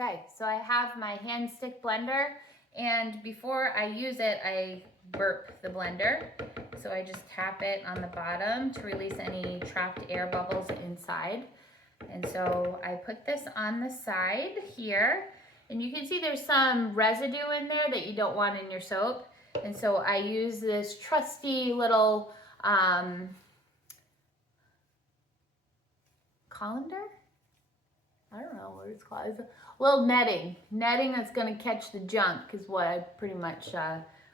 Okay, so I have my hand stick blender, and before I use it, I burp the blender. So I just tap it on the bottom to release any trapped air bubbles inside. And so I put this on the side here, and you can see there's some residue in there that you don't want in your soap. And so I use this trusty little colander? I don't know what it's called. It's a little netting. Netting that's going to catch the junk is what I pretty much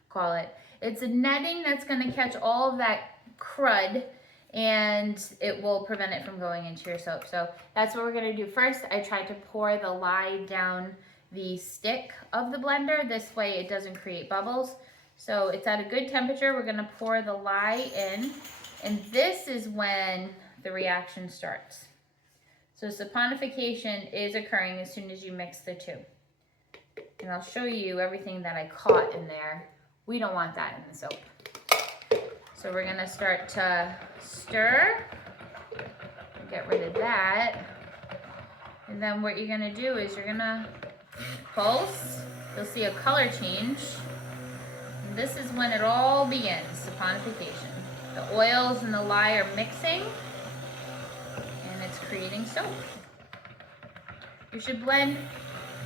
call it. It's a netting that's going to catch all of that crud, and it will prevent it from going into your soap. So that's what we're going to do first. I tried to pour the lye down the stick of the blender. This way it doesn't create bubbles. So it's at a good temperature. We're going to pour the lye in, and this is when the reaction starts. So saponification is occurring as soon as you mix the two. And I'll show you everything that I caught in there. We don't want that in the soap. So we're gonna start to stir, get rid of that. And then what you're gonna do is you're gonna pulse. You'll see a color change. And this is when it all begins, saponification. The oils and the lye are mixing, creating soap. You should blend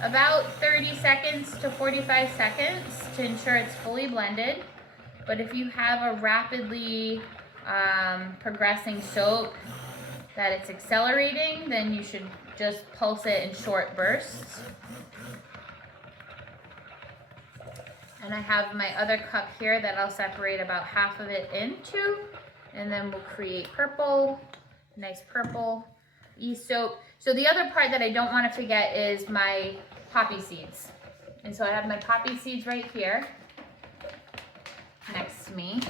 about 30 seconds to 45 seconds to ensure it's fully blended. But if you have a rapidly progressing soap that it's accelerating, then you should just pulse it in short bursts. And I have my other cup here that I'll separate about half of it into, and then we'll create purple, nice purple soap. So the other part that I don't want to forget is my poppy seeds. And so I have my poppy seeds right here next to me.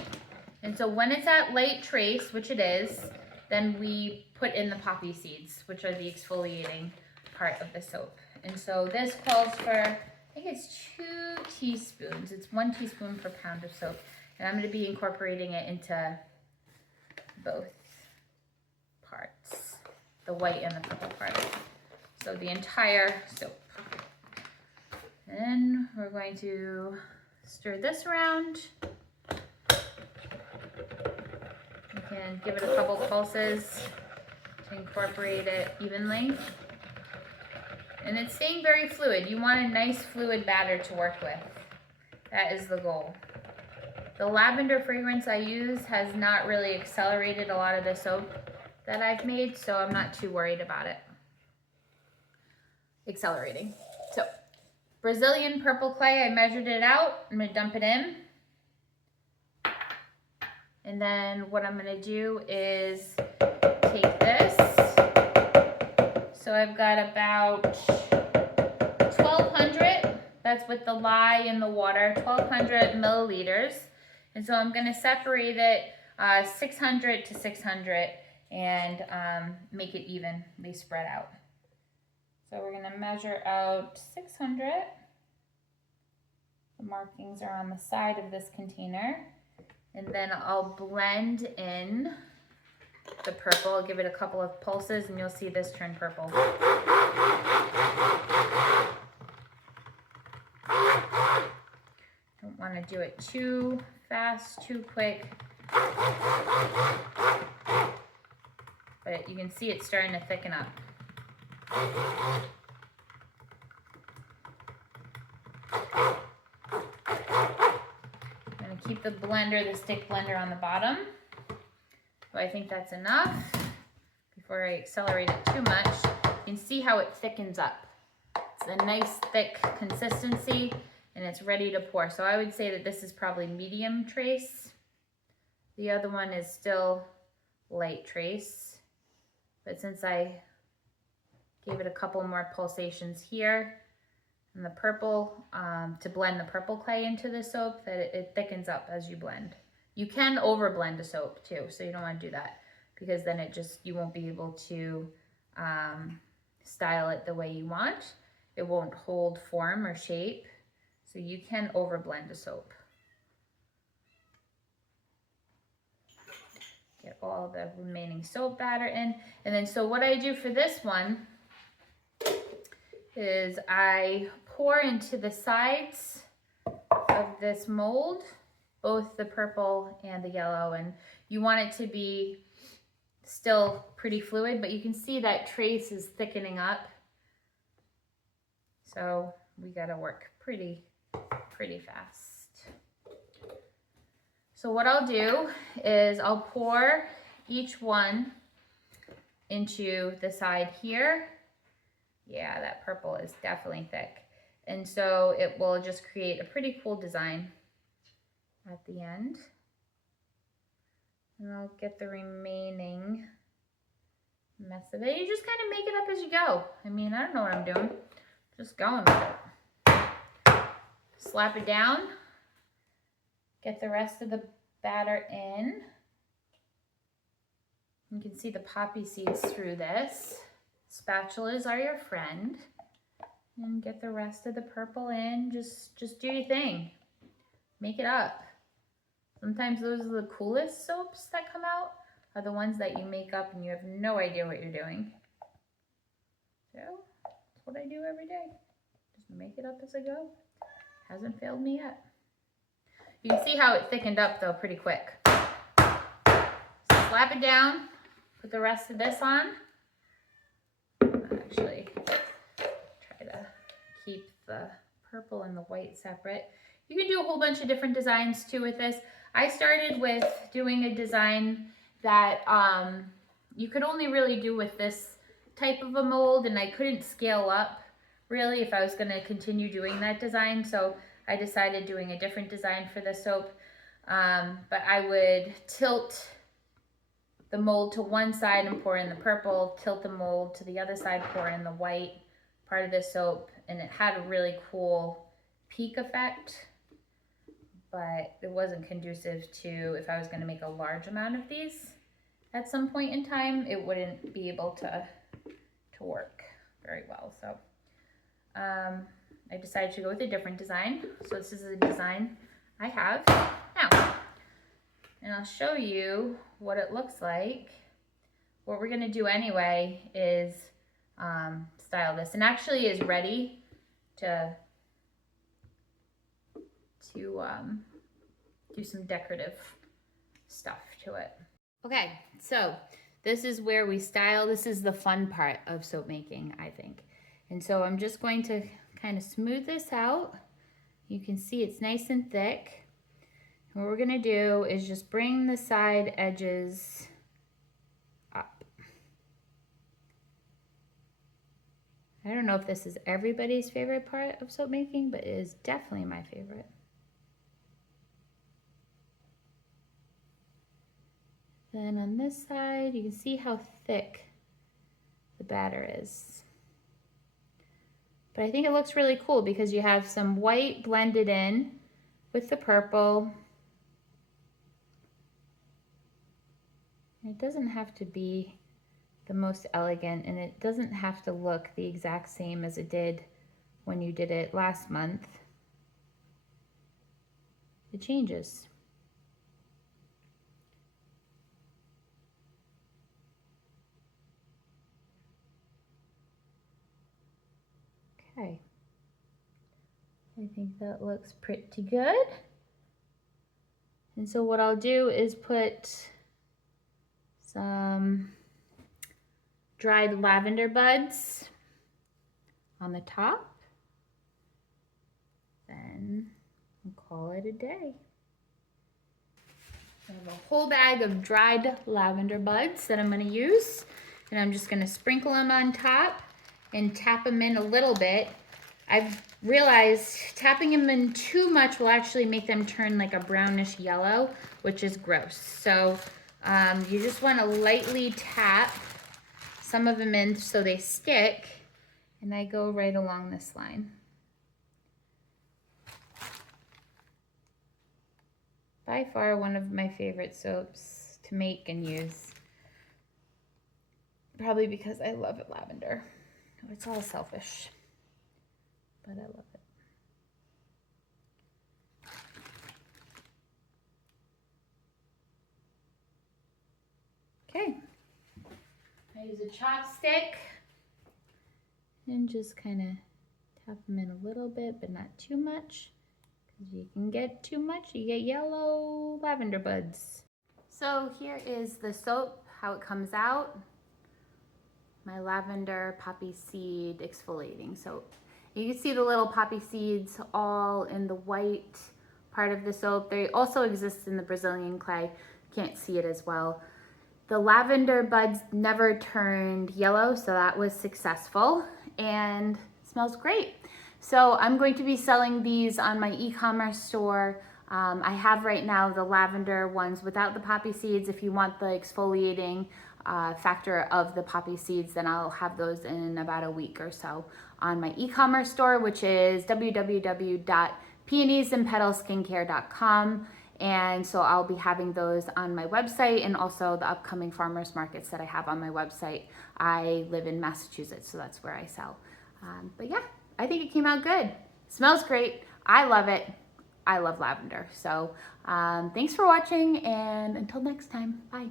And so when it's at light trace, which it is, then we put in the poppy seeds, which are the exfoliating part of the soap. And so this calls for, I think it's 2 teaspoons. It's 1 teaspoon per pound of soap. And I'm going to be incorporating it into both parts, the white and the purple part. So the entire soap. Then we're going to stir this around. You can give it a couple pulses to incorporate it evenly. And it's staying very fluid. You want a nice fluid batter to work with. That is the goal. The lavender fragrance I use has not really accelerated a lot of the soap that I've made, so I'm not too worried about it accelerating. So Brazilian purple clay, I measured it out. I'm gonna dump it in. And then what I'm gonna do is take this. So I've got about 1,200, that's with the lye and the water, 1,200 milliliters. And so I'm gonna separate it 600 to 600 and make it evenly spread out. So we're gonna measure out 600. The markings are on the side of this container. And then I'll blend in the purple. I'll give it a couple of pulses and you'll see this turn purple. Don't want to do it too fast, too quick. But you can see it's starting to thicken up. I'm going to keep the blender, the stick blender on the bottom. So I think that's enough. Before I accelerate it too much, you can see how it thickens up. It's a nice thick consistency and it's ready to pour. So I would say that this is probably medium trace. The other one is still light trace. But since I gave it a couple more pulsations here and the purple, to blend the purple clay into the soap, that it thickens up as you blend. You can over blend a soap too, so you don't want to do that because then you won't be able to style it the way you want. It won't hold form or shape. So you can over blend a soap. Get all the remaining soap batter in. And then so what I do for this one is I pour into the sides of this mold, both the purple and the yellow, and you want it to be still pretty fluid, but you can see that trace is thickening up. So we gotta work pretty fast. So what I'll do is I'll pour each one into the side here. Yeah, that purple is definitely thick. And so it will just create a pretty cool design at the end. And I'll get the remaining mess of it. You just kind of make it up as you go. I mean, I don't know what I'm doing. Just going with it. Slap it down. Get the rest of the batter in. You can see the poppy seeds through this. Spatulas are your friend. And get the rest of the purple in. Just do your thing. Make it up. Sometimes those are the coolest soaps that come out, are the ones that you make up and you have no idea what you're doing. So that's what I do every day. Just make it up as I go. Hasn't failed me yet. You can see how it thickened up though pretty quick. Slap it down. Put the rest of this on. Actually, try to keep the purple and the white separate. You can do a whole bunch of different designs too with this. I started with doing a design that you could only really do with this type of a mold, and I couldn't scale up really if I was going to continue doing that design. So I decided doing a different design for the soap. But I would tilt the mold to one side and pour in the purple, tilt the mold to the other side, pour in the white part of the soap, and it had a really cool peak effect. But it wasn't conducive to, if I was going to make a large amount of these at some point in time, it wouldn't be able to work very well. So I decided to go with a different design. So this is a design I have now. And I'll show you what it looks like. What we're going to do anyway is style this, and actually is ready to do some decorative stuff to it. Okay, so this is where we style. This is the fun part of soap making, I think. And so I'm just going to kind of smooth this out. You can see it's nice and thick. And what we're gonna do is just bring the side edges up. I don't know if this is everybody's favorite part of soap making, but it is definitely my favorite. Then on this side, you can see how thick the batter is. But I think it looks really cool because you have some white blended in with the purple. It doesn't have to be the most elegant, and it doesn't have to look the exact same as it did when you did it last month. It changes. Okay, I think that looks pretty good. And so what I'll do is put some dried lavender buds on the top. Then we'll call it a day. I have a whole bag of dried lavender buds that I'm going to use, and I'm just going to sprinkle them on top and tap them in a little bit. I've realized tapping them in too much will actually make them turn like a brownish yellow, which is gross. So you just want to lightly tap some of them in so they stick, and I go right along this line. By far one of my favorite soaps to make and use. Probably because I love lavender. It's all selfish, but I love it. Okay, I use a chopstick And just kind of tap them in a little bit, but not too much. Because you can get too much, you get yellow lavender buds. So here is the soap, how it comes out. My lavender poppy seed exfoliating soap. You can see the little poppy seeds all in the white part of the soap. They also exist in the Brazilian clay. Can't see it as well. The lavender buds never turned yellow, so that was successful and smells great. So I'm going to be selling these on my e-commerce store. I have right now the lavender ones without the poppy seeds. If you want the exfoliating factor of the poppy seeds, then I'll have those in about a week or so on my e-commerce store, which is www.peoniesandpetalskincare.com. And so I'll be having those on my website and also the upcoming farmers markets that I have on my website. I live in Massachusetts, so that's where I sell. But yeah, I think it came out good. Smells great. I love it. I love lavender. So thanks for watching, and until next time, bye.